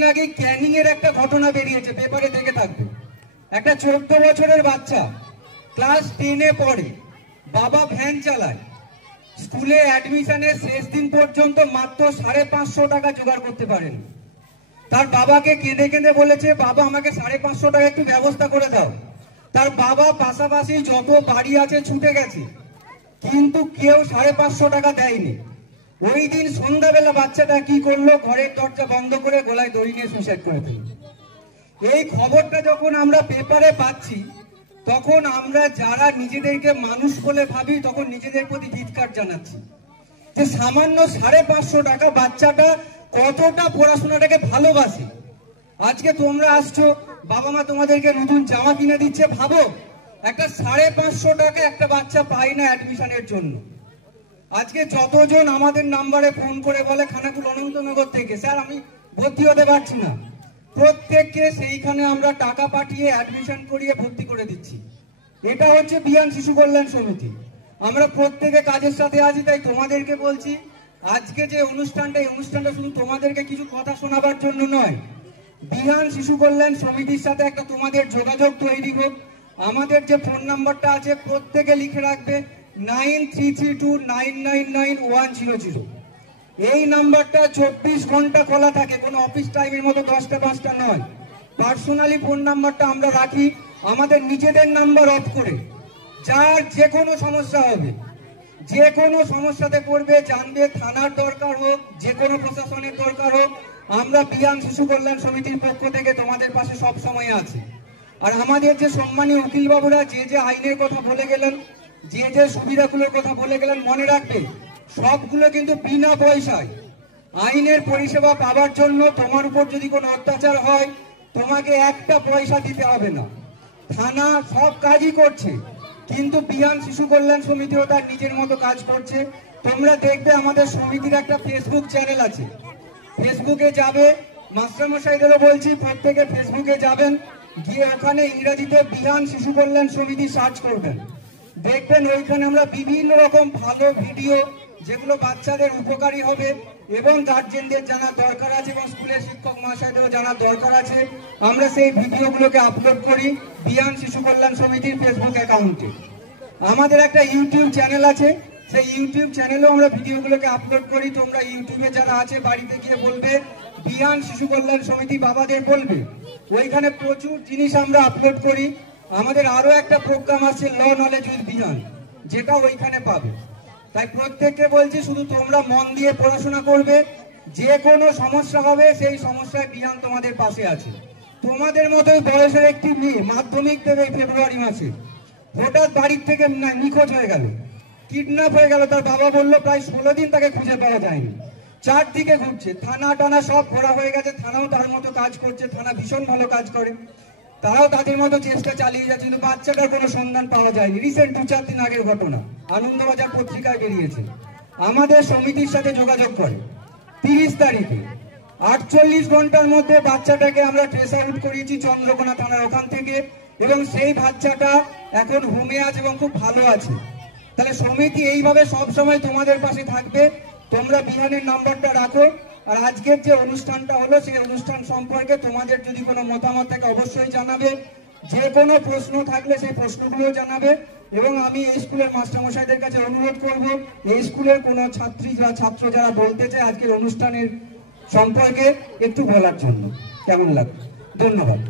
কদিন আগে ক্যানিং এর একটা ঘটনা বেরিয়েছে, পেপারে দেখে থাকবে। একটা 14 বছরের বাচ্চা, ক্লাস 10-এ পড়ে, বাবা ভ্যান চালায়, স্কুলে অ্যাডমিশনের শেষ দিন পর্যন্ত মাত্র 550 টাকা জোগাড় করতে পারেন। তার বাবাকে কেঁদে কেঁদে বলেছে, বাবা আমাকে 550 টাকা একটু ব্যবস্থা করে দাও। তার বাবা পাশাপাশি যত বাড়ি আছে ছুটে গেছে, কিন্তু কেউ 550 টাকা দেয়নি। ওই দিন সন্ধ্যাবেলা বাচ্চাটা কি করলো, ঘরের দরজা বন্ধ করে গলায় দড়ি নিয়ে সুইসাইড করে দিল। এই খবরটা যখন আমরা পেপারে পাচ্ছি, তখন আমরা যারা নিজেদেরকে মানুষ বলে ভাবি, তখন নিজেদের প্রতি ধিক্কার জানাচ্ছি যে সামান্য 550 টাকা বাচ্চাটা কতটা পড়াশোনাটাকে ভালোবাসে। আজকে তোমরা আসছো, বাবা মা তোমাদেরকে নতুন জামা কিনে দিচ্ছে, ভাবো একটা 550 টাকা একটা বাচ্চা পায় না অ্যাডমিশনের জন্য। আজকে যতজন আমাদের নাম্বারে ফোন করে বলে খানাকুল অনন্তনগর থেকে, স্যার আমি ভর্তি হতে পারছি না, প্রত্যেককে সেইখানে আমরা টাকা পাঠিয়ে অ্যাডমিশন করিয়ে ভর্তি করে দিচ্ছি। এটা হচ্ছে বিয়ান শিশু কল্যাণ সমিতি। আমরা প্রত্যেকে কাজের সাথে আছি। তাই তোমাদেরকে বলছি, আজকে যে অনুষ্ঠানটা, এই অনুষ্ঠানটা শুধু তোমাদেরকে কিছু কথা শোনাবার জন্য নয়, বিহান শিশু কল্যাণ সমিতির সাথে একটা তোমাদের যোগাযোগ তৈরি হোক। আমাদের যে ফোন নাম্বারটা আছে প্রত্যেকে লিখে রাখবে, 9332999100। এই নাম্বারটা 24 ঘন্টা খোলা থাকে, কোনো অফিস টাইমের মতো 10টা 5টা নয়। পার্সোনালি ফোন নাম্বারটা আমরা রাখি আমাদের নিজেদের নাম্বার অফ করে। যার যে কোনো সমস্যা হবে, যে কোনো সমস্যাতে পড়বে, জানবে, থানার দরকার হোক, যে কোনো প্রশাসনের দরকার হোক, আমরা বিয়ান শিশু কল্যাণ সমিতির পক্ষ থেকে তোমাদের পাশে সব সময় আছি। আর আমাদের যে সম্মানীয় উকিল বাবুরা যে যে আইনের কথা বলে গেলেন, যে যে সুবিধাগুলোর কথা বলে গেলেন, মনে রাখবে সবগুলো কিন্তু বিনা পয়সায়। আইনের পরিষেবা পাওয়ার জন্য তোমার উপর যদি কোনো অত্যাচার হয়, তোমাকে একটা পয়সা দিতে হবে না। থানা সব কাজই করছে, কিন্তু বিয়ান শিশু কল্যাণ সমিতিও তার নিজের মতো কাজ করছে। তোমরা দেখবে আমাদের সমিতির একটা ফেসবুক চ্যানেল আছে, ফেসবুকে যাবে, মাস্টারমশাইদেরও বলছি প্রত্যেকে ফেসবুকে যাবেন, গিয়ে ওখানে ইংরেজিতে বিহান শিশু কল্যাণ সমিতি সার্চ করবেন। দেখবেন ওইখানে আমরা বিভিন্ন রকম ভালো ভিডিও, যেগুলো বাচ্চাদের উপকারী হবে এবং গার্জেনদের জানার দরকার আছে এবং স্কুলের শিক্ষক মহাশয়দেরও জানার দরকার আছে, আমরা সেই ভিডিওগুলোকে আপলোড করি বিহান শিশু কল্যাণ সমিতির ফেসবুক অ্যাকাউন্টে। আমাদের একটা ইউটিউব চ্যানেল আছে, সেই ইউটিউব চ্যানেলেও আমরা ভিডিওগুলোকে আপলোড করি। তোমরা ইউটিউবে যারা আছে বাড়িতে গিয়ে বলবে বিহান শিশু কল্যাণ সমিতি বাবাদের বলবে, ওইখানে প্রচুর জিনিস আমরা আপলোড করি। আমাদের আরো একটা প্রোগ্রাম আছে ল নলেজ উইথ বিহান, যেটা ওইখানে পাবে। তাই প্রত্যেককে বলছি, শুধু তোমরা মন দিয়ে পড়াশোনা করবে, যে কোনো সমস্যা হবে সেই সমস্যায় বিহান তোমাদের পাশে আছে। তোমাদের মতোই বয়সের একটি মেয়ে মাধ্যমিক দেবে ফেব্রুয়ারি মাসে, হঠাৎ বাড়ির থেকে নিখোঁজ হয়ে গেল, কিডন্যাপ হয়ে গেল। তার বাবা বললো প্রায় 16 দিন তাকে খুঁজে পাওয়া যায়নি। চারদিকে ঘুরছে, থানা টানা সব ঘোরা হয়ে গেছে, থানাও তার মতো কাজ করছে, থানা ভীষণ ভালো কাজ করে, তারাও তাদের মতো চেষ্টা চালিয়ে যাচ্ছে, কিন্তু বাচ্চাটার কোনো সন্ধান পাওয়া যায়নি। রিসেন্ট 2-4 দিন আগের ঘটনা, আনন্দবাজার পত্রিকায় বেরিয়েছে। আমাদের সমিতির সাথে যোগাযোগ করে 30 তারিখে 48 ঘন্টার মধ্যে বাচ্চাটাকে আমরা ট্রেস আউট করিয়েছি চন্দ্রকোনা থানার ওখান থেকে, এবং সেই বাচ্চাটা এখন হোমে আছে এবং খুব ভালো আছে। তাহলে সমিতি এইভাবে সব সময় তোমাদের পাশে থাকবে। তোমরা বিহানের নাম্বারটা রাখো। আর আজকের যে অনুষ্ঠানটা হলো, সেই অনুষ্ঠান সম্পর্কে তোমাদের যদি কোনো মতামত থাকে অবশ্যই জানাবে। যে কোনো প্রশ্ন থাকলে সেই প্রশ্নগুলো জানাবে। এবং আমি এই স্কুলের মাস্টারমশাইদের কাছে অনুরোধ করব, এই স্কুলের কোনো ছাত্রী বা ছাত্র যারা বলতে চায় আজকের অনুষ্ঠানের সম্পর্কে একটু বলার জন্য। কেমন লাগবে? ধন্যবাদ।